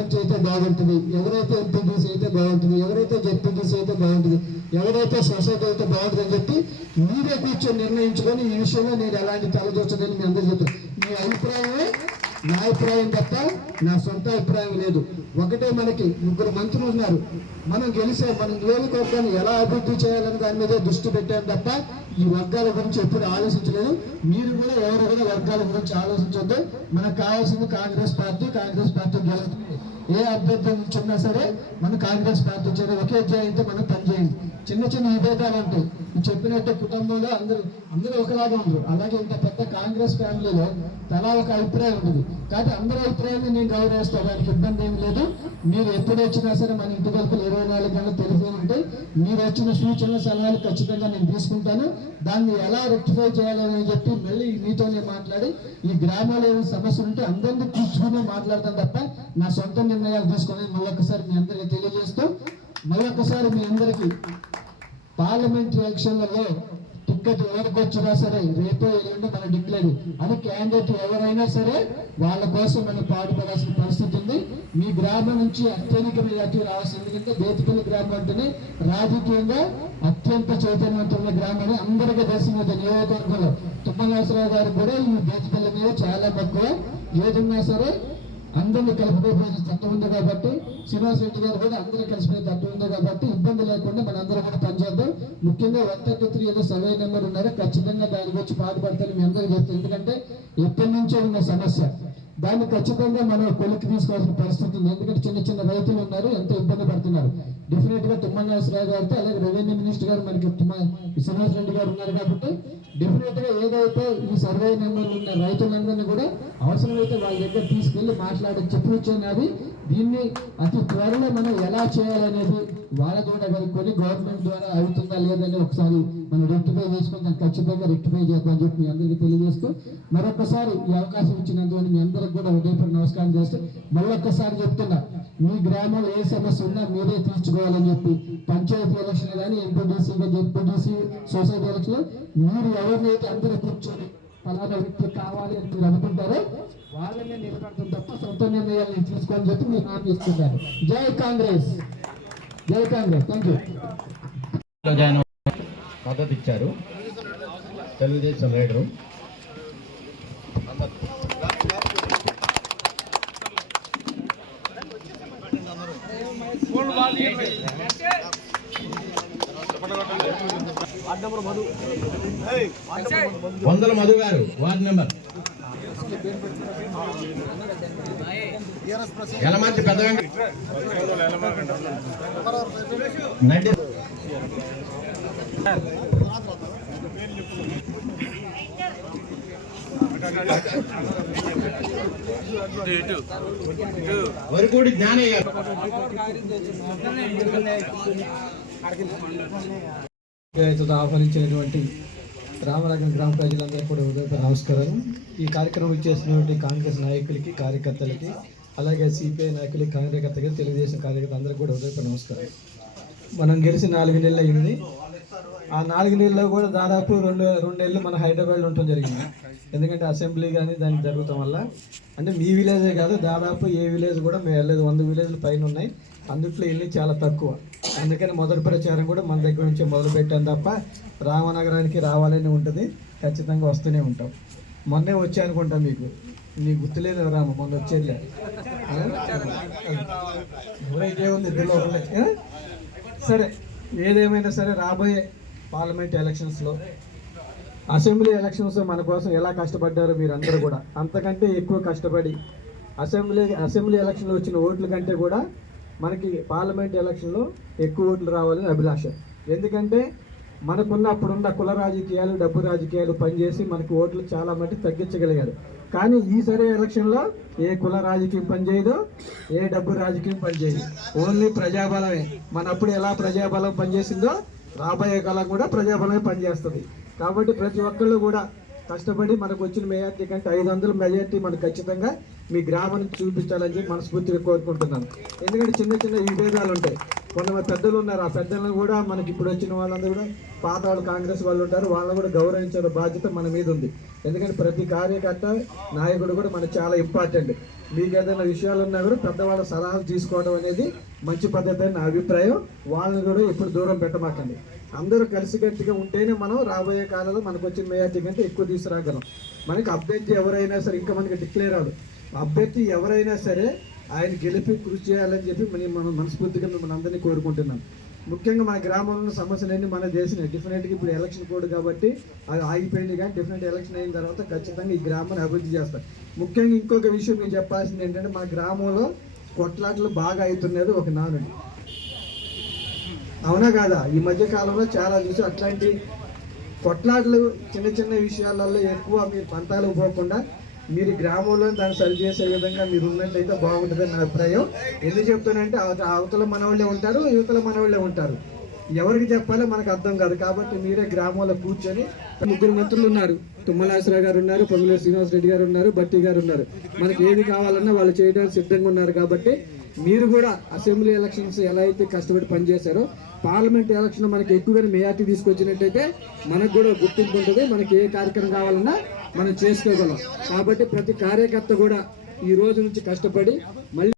సర్పంచ్ అయితే బాగుంటుంది, ఎవరైతే ఎంపీటీసీ అయితే బాగుంటుంది, ఎవరైతే జెడ్పీటీసీ అయితే బాగుంటుంది, ఎవరైతే సొసైటీ అయితే బాగుంటుంది అని చెప్పి మీరే కూర్చొని నిర్ణయించుకొని ఈ విషయంలో నేను ఎలాంటి తలదూర్చదని మీ అందరూ చెప్తాను. మీ అభిప్రాయమే నా అభిప్రాయం తప్ప నా సొంత అభిప్రాయం లేదు. ఒకటే, మనకి 3 మంత్రులు ఉన్నారు, మనం గెలిచే మన నియోజకవర్గాన్ని ఎలా అభివృద్ధి చేయాలని దాని మీదే దృష్టి పెట్టాను తప్ప ఈ వర్గాల గురించి ఎప్పుడు ఆలోచించలేదు. మీరు కూడా ఎవరు కూడా వర్గాల గురించి ఆలోచించొద్దు. మనకు కావాల్సింది కాంగ్రెస్ పార్టీ గెలుస్తుంది. ఏ అభ్యర్థి ఉన్నా సరే మన కాంగ్రెస్ పార్టీ వచ్చారు, ఒకే ధ్యేయంతో మనం పనిచేయండి. చిన్న చిన్న విభేదాలు ఉంటాయి, చెప్పినట్టు కుటుంబంలో అందరూ ఒకలాగా ఉండరు. అలాగే ఇంత పెద్ద కాంగ్రెస్ ఫ్యామిలీలో తలా ఒక అభిప్రాయం ఉంటుంది. కాబట్టి అందరి అభిప్రాయాన్ని నేను గౌరవిస్తాను, దానికి ఇబ్బంది ఏమి లేదు. మీరు ఎప్పుడు వచ్చినా సరే మన ఇంటి వరకు 24 గంటలు టెలిఫోన్ ఉంటాయి. మీరు వచ్చిన సూచనల సలహాలు ఖచ్చితంగా నేను తీసుకుంటాను. దాన్ని ఎలా రెక్టిఫై చేయాలని చెప్పి మళ్ళీ మీతోనే మాట్లాడి ఈ గ్రామాల్లో ఏమైనా సమస్యలు ఉంటే అందరినీ కూర్చుని మాట్లాడతాను తప్ప నా సొంత నిర్ణయాలు తీసుకొని మళ్ళొకసారి మీ అందరికీ తెలియజేస్తూ, మళ్ళొకసారి మీ అందరికీ పార్లమెంటరీ ఎలక్షన్లలో టికెట్ ఎవరికి వచ్చినా సరే రేపో ఎల్లుండి మన డిక్లేర్ అని క్యాండిడేట్ ఎవరైనా సరే వాళ్ళ కోసం మనం పాటుపడాల్సిన పరిస్థితి ఉంది. మీ గ్రామం నుంచి అత్యధిక మెజార్టీ రావాల్సింది. ఎందుకంటే బేతిపల్లి గ్రామం అంటేనే రాజకీయంగా అత్యంత చైతన్యవంతమైన గ్రామం అని అందరికీ తెలిసిన నియోజకవర్గంలో తుమ్మనాసరావు గారు కూడా ఈ బేతిపల్లి మీద చాలా తక్కువ. ఏదున్నా సరే అందరినీ కలిపిపోయే తత్వం ఉంది కాబట్టి, శ్రీనివాస్ రెడ్డి గారు కూడా అందరూ కలిసిపోయే తత్వం ఉంది కాబట్టి ఇబ్బంది లేకుండా మన అందరూ కూడా పనిచేద్దాం. ముఖ్యంగా 133 ఏదో సర్వే నెంబర్ ఉన్నారో ఖచ్చితంగా దాని గురించి పాటుపడతాను మీ అందరికీ చెప్తాను. ఎందుకంటే ఎప్పటి నుంచో ఉన్న సమస్య, దాన్ని ఖచ్చితంగా మనం కొలిక్కి తీసుకోవాల్సిన పరిస్థితి ఉంది. ఎందుకంటే చిన్న చిన్న రైతులు ఉన్నారు, ఎంతో ఇబ్బంది పడుతున్నారు. డెఫినెట్ గా తుమ్మనాసరావు గారితో అలాగే రెవెన్యూ మినిస్టర్ గారు మనకి శ్రీనివాస్ రెడ్డి గారు ఉన్నారు కాబట్టి డెఫినెట్ గా ఏదైతే ఈ సర్వే నెంబర్లు ఉన్న రైతులందరినీ కూడా అవసరమైతే వాళ్ళ దగ్గర తీసుకెళ్లి మాట్లాడి చెప్పుకొచ్చేది. దీన్ని అతి త్వరలో మనం ఎలా చేయాలనేది వాళ్ళ కూడా కనుక్కొని గవర్నమెంట్ ద్వారా అవుతుందా లేదని ఒకసారి మనం రెక్టిఫై చేసుకుంటాం. ఖచ్చితంగా రెక్టిఫై చేద్దామని చెప్పి మీ అందరికీ తెలియజేస్తూ మరొకసారి ఈ అవకాశం ఇచ్చినందుకు మీ అందరికి కూడా ఉదయపూర్ నమస్కారం చేస్తూ మళ్ళొక్కసారి చెప్తున్నా, మీ గ్రామంలో ఏ సమస్య ఉన్నా మీరే తీర్చుకోవాలని చెప్పి పంచాయతీ ఎలక్షన్ కానీ ఎంపీటీసీగా జెడ్పీటీసీ సొసైటీ ఎలక్షన్ మీరు ఎవరినైతే అందరూ కూర్చొని ఫలానా వ్యక్తి కావాలి అని మీరు అనుకుంటారో వాళ్ళనే నిలబడతాం తప్ప సొంత నిర్ణయాలను తీసుకోని చెప్పి మీరు హామీ ఇస్తున్నారు. జై కాంగ్రెస్, జై కాంగ్రెస్. Thank you. మద్దతు ఇచ్చారు తెలుగుదేశం లీడరు. వందల మధు గారు వార్డు నెంబర్ ఎలమంచి పెద్ద నడి వరకూడి జ్ఞానయ్య ఆహ్వానించినటువంటి రామనగరం గ్రామ ప్రజలందరూ కూడా నమస్కారం. ఈ కార్యక్రమం ఇచ్చేసినటువంటి కాంగ్రెస్ నాయకులకి, కార్యకర్తలకి, అలాగే సిపిఐ నాయకులకి, కార్యకర్తలకి, తెలుగుదేశం కార్యకర్తలు అందరికీ కూడా ఉదయపూర్ నమస్కారం. మనం గెలిచి 4 నెలలు అయింది. ఆ 4 నెలల్లో కూడా దాదాపు 2 నెలలు మన హైదరాబాద్లో ఉండటం జరిగింది. ఎందుకంటే అసెంబ్లీ కానీ దానికి జరుగుతాం వల్ల, అంటే మీ విలేజే కాదు దాదాపు ఏ విలేజ్ కూడా మేము వెళ్ళలేదు. 100 విలేజ్ల పైన ఉన్నాయి, అందుట్లో వెళ్ళి చాలా తక్కువ. అందుకని మొదటి ప్రచారం కూడా మన దగ్గర నుంచి మొదలు పెట్టాం తప్ప రామనగరానికి రావాలని ఉంటుంది, ఖచ్చితంగా వస్తూనే ఉంటాం. మొన్నే వచ్చా అనుకుంటాం, మీకు గుర్తులేదు రామ, మొన్న వచ్చేది ఎవరైతే ఉంది ఇద్దరు ఒకళ్ళే. సరే, ఏదేమైనా సరే రాబోయే పార్లమెంట్ ఎలక్షన్స్లో, అసెంబ్లీ ఎలక్షన్స్లో మన కోసం ఎలా కష్టపడ్డారో మీరందరూ కూడా అంతకంటే ఎక్కువ కష్టపడి అసెంబ్లీ ఎలక్షన్లో వచ్చిన ఓట్ల కంటే కూడా మనకి పార్లమెంట్ ఎలక్షన్లో ఎక్కువ ఓట్లు రావాలని అభిలాష. ఎందుకంటే అప్పుడున్న కుల రాజకీయాలు, డబ్బు రాజకీయాలు పనిచేసి మనకి ఓట్లు చాలా మట్టి తగ్గించగలిగారు. కానీ ఈసారి ఎలక్షన్లో ఏ కుల రాజకీయం పనిచేయదు, ఏ డబ్బు రాజకీయం పనిచేయదు, ఓన్లీ ప్రజాబలమే. మనప్పుడు ఎలా ప్రజాబలం పనిచేసిందో రాబోయే కాలం కూడా ప్రజాబలమే పనిచేస్తుంది. కాబట్టి ప్రతి ఒక్కళ్ళు కూడా కష్టపడి మనకు వచ్చిన మెజార్టీ కంటే 500 మెజార్టీ మనకు ఖచ్చితంగా మీ గ్రామానికి చూపించాలని చెప్పి మనస్ఫూర్తిగా కోరుకుంటున్నాను. ఎందుకంటే చిన్న చిన్న విభేదాలు ఉంటాయి. కొంతమంది పెద్దలు ఉన్నారు, ఆ పెద్దలను కూడా మనకి ఇప్పుడు వచ్చిన వాళ్ళందరూ కూడా పాత వాళ్ళు కాంగ్రెస్ వాళ్ళు ఉంటారు, వాళ్ళని కూడా గౌరవించే బాధ్యత మన మీద ఉంది. ఎందుకంటే ప్రతి కార్యకర్త, నాయకుడు కూడా మనకు చాలా ఇంపార్టెంట్. మీకు ఏదైనా విషయాలు ఉన్నా కూడా పెద్దవాళ్ళ సలహాలు తీసుకోవడం అనేది మంచి పద్ధతి అని నా అభిప్రాయం. వాళ్ళని కూడా ఎప్పుడు దూరం పెట్టమాకండి. అందరూ కలిసికట్టుగా ఉంటేనే మనం రాబోయే కాలంలో మనకు వచ్చిన మెజార్టీ కంటే ఎక్కువ తీసుకురాగలం. మనకి అభ్యర్థి ఎవరైనా సరే, ఇంకా మనకి డిక్లేర్ అవ్వదు, అభ్యర్థి ఎవరైనా సరే ఆయన గెలిపి కృషి చేయాలని చెప్పి మనం మనస్ఫూర్తిగా మిమ్మల్ని అందరినీ కోరుకుంటున్నాం. ముఖ్యంగా మన గ్రామంలో ఉన్న సమస్యలన్నీ మన చేసినాయి. డెఫినెట్గా ఇప్పుడు ఎలక్షన్ కోడ్ కాబట్టి అది ఆగిపోయింది, కానీ డెఫినెట్ ఎలక్షన్ అయిన తర్వాత ఖచ్చితంగా ఈ గ్రామాన్ని అభివృద్ధి చేస్తారు. ముఖ్యంగా ఇంకొక విషయం నేను చెప్పాల్సింది ఏంటంటే, మన గ్రామంలో కొట్లాటలు బాగా అవుతున్నది ఒక నానుడి, అవునా కాదా? ఈ మధ్య కాలంలో చాలా చూసి అట్లాంటి కొట్లాటలు చిన్న చిన్న విషయాలలో ఎక్కువ మీరు పంతాలకు పోకుండా మీరు గ్రామంలో దాన్ని సరిచేసే విధంగా మీరు ఉన్నట్లయితే బాగుంటుందని నా అభిప్రాయం. ఎందుకు చెప్తానంటే అవతల మనవాళ్ళే ఉంటారు, యువతల మనవాళ్ళే ఉంటారు. ఎవరికి చెప్పాలో మనకు అర్థం కాదు. కాబట్టి మీరే గ్రామంలో కూర్చొని, ముగ్గురు మంత్రులు ఉన్నారు, తుమ్మలాశ్వరరావు గారు ఉన్నారు, పొంగులేరు శ్రీనివాసరెడ్డి గారు ఉన్నారు, బట్టి గారు ఉన్నారు. మనకి ఏది కావాలన్నా వాళ్ళు చేయడానికి సిద్ధంగా ఉన్నారు. కాబట్టి మీరు కూడా అసెంబ్లీ ఎలక్షన్స్ ఎలా అయితే కష్టపడి పనిచేశారో, పార్లమెంట్ ఎలక్షన్ మనకి ఎక్కువగా మెజార్టీ తీసుకొచ్చినట్టయితే మనకు కూడా గుర్తింపు ఉంటుంది. మనకి ఏ కార్యక్రమం కావాలన్నా మనం చేసుకోగలం. కాబట్టి ప్రతి కార్యకర్త కూడా ఈ రోజు నుంచి కష్టపడి మళ్ళీ